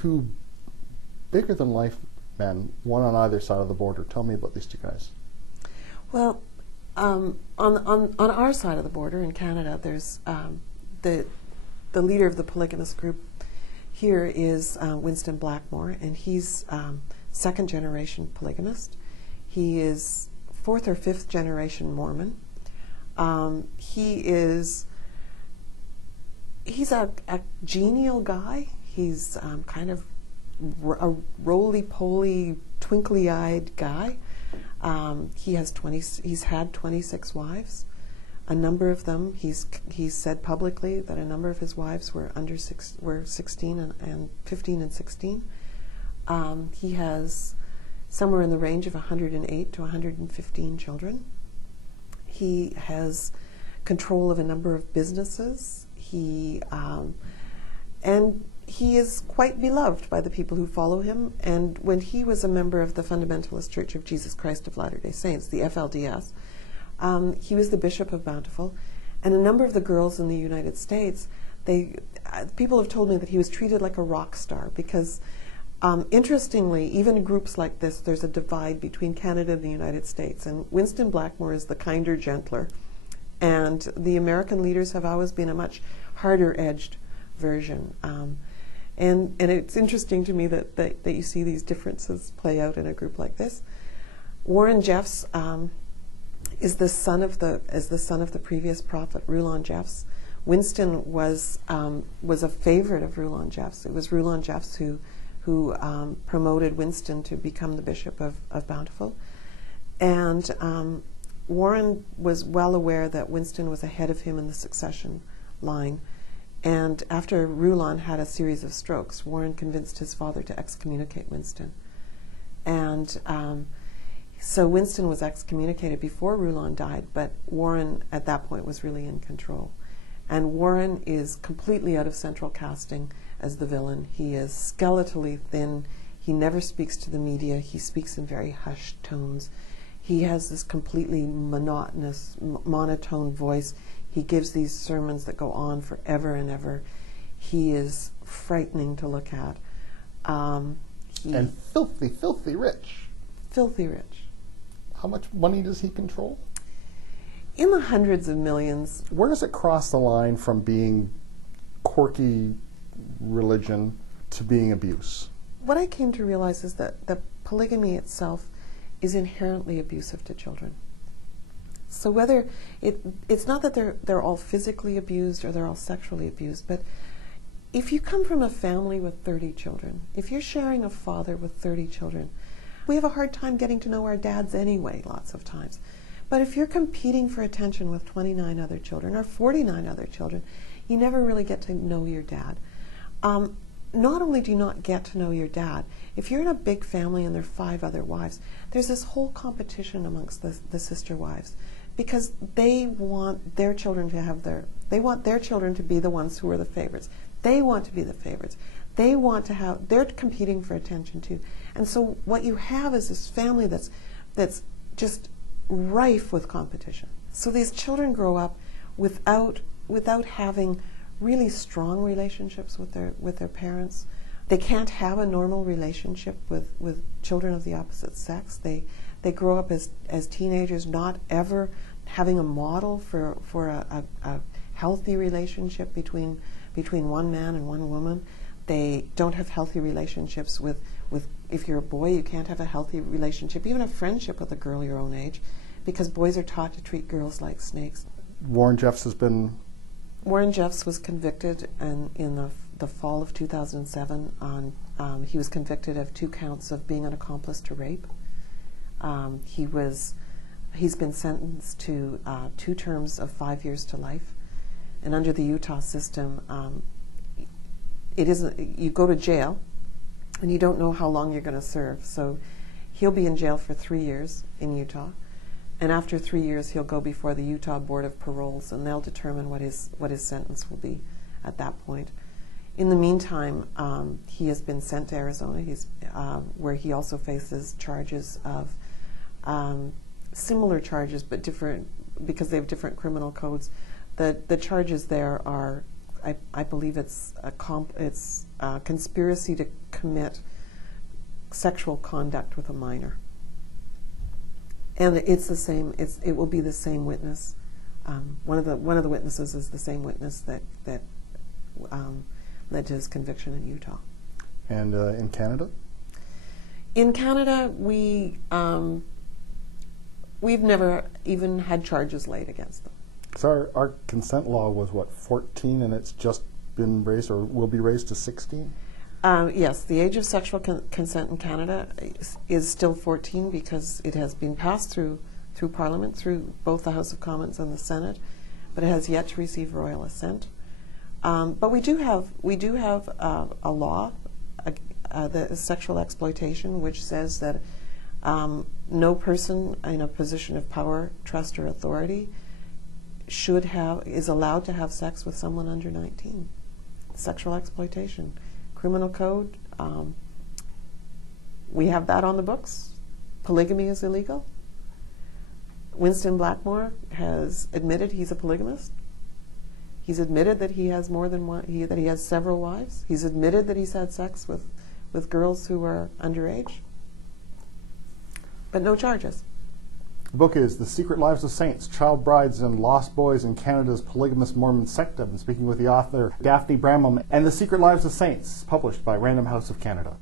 two bigger-than-life men, one on either side of the border. Tell me about these two guys. Well, on our side of the border in Canada, there's the leader of the polygamous group here is Winston Blackmore, and he's second-generation polygamist. He is fourth or fifth generation Mormon. He's a genial guy. He's kind of a roly-poly, twinkly-eyed guy. He's had 26 wives. A number of them, he's said publicly that a number of his wives were 16 and 15 and 16. He has somewhere in the range of 108 to 115 children. He has control of a number of businesses. And he is quite beloved by the people who follow him. And when he was a member of the Fundamentalist Church of Jesus Christ of Latter-day Saints, the FLDS, he was the Bishop of Bountiful. And a number of the girls in the United States, people have told me that he was treated like a rock star because, interestingly, even in groups like this, there's a divide between Canada and the United States. And Winston Blackmore is the kinder, gentler. And the American leaders have always been a much harder-edged version. And it's interesting to me that you see these differences play out in a group like this. Warren Jeffs is the son of the previous prophet Rulon Jeffs. Winston was a favorite of Rulon Jeffs. It was Rulon Jeffs who promoted Winston to become the Bishop of Bountiful. And Warren was well aware that Winston was ahead of him in the succession line. And after Rulon had a series of strokes, Warren convinced his father to excommunicate Winston. And so Winston was excommunicated before Rulon died, but Warren at that point was really in control. And Warren is completely out of central casting as the villain. He is skeletally thin. He never speaks to the media. He speaks in very hushed tones. He has this completely monotonous, monotone voice. He gives these sermons that go on forever and ever. He is frightening to look at. And filthy, filthy rich. Filthy rich. How much money does he control? In the hundreds of millions. Where does it cross the line from being quirky religion to being abuse? What I came to realize is that polygamy itself is inherently abusive to children. So whether it's not that they're all physically abused or they're all sexually abused, but if you come from a family with 30 children, if you're sharing a father with 30 children, we have a hard time getting to know our dads anyway, lots of times. But if you're competing for attention with 29 other children or 49 other children, you never really get to know your dad. Not only do you not get to know your dad, if you're in a big family and there are 5 other wives, there's this whole competition amongst the sister wives, because they want their children to be the ones who are the favorites. They want to be the favorites. They're competing for attention too. And so what you have is this family that's just rife with competition. So these children grow up without having really strong relationships with their parents. They can't have a normal relationship with children of the opposite sex. They grow up as teenagers not ever having a model for a healthy relationship between one man and one woman. They don't have healthy relationships with if you're a boy, you can't have a healthy relationship, even a friendship with a girl your own age, because boys are taught to treat girls like snakes. Warren Jeffs was convicted in the fall of 2007 he was convicted of 2 counts of being an accomplice to rape. He's been sentenced to 2 terms of 5 years to life, and under the Utah system, you go to jail, and you don't know how long you're going to serve. So he'll be in jail for 3 years in Utah, and after 3 years, he'll go before the Utah Board of Paroles, and they'll determine what his sentence will be at that point. In the meantime, he has been sent to Arizona, where he also faces charges of similar charges, but different because they have different criminal codes. The charges there are I believe it's a conspiracy to commit sexual conduct with a minor. And it's the same. It will be the same witness. One of the witnesses is the same witness that led to his conviction in Utah. And in Canada? In Canada, we've never even had charges laid against them. So our consent law was, what, 14, and it's just been raised, or will be raised to 16? Yes, the age of sexual consent in Canada is still 14 because it has been passed through Parliament, through both the House of Commons and the Senate, but it has yet to receive royal assent. But we do have a law, the sexual exploitation, which says that no person in a position of power, trust, or authority is allowed to have sex with someone under 19. Sexual exploitation. Criminal code, we have that on the books. Polygamy is illegal. Winston Blackmore has admitted he's a polygamist. He's admitted that he has more than one, that he has several wives. He's admitted that he's had sex with girls who are underage. But no charges. The book is The Secret Lives of Saints, Child Brides and Lost Boys in Canada's Polygamous Mormon Sect. I've been speaking with the author, Daphne Bramham, and The Secret Lives of Saints, published by Random House of Canada.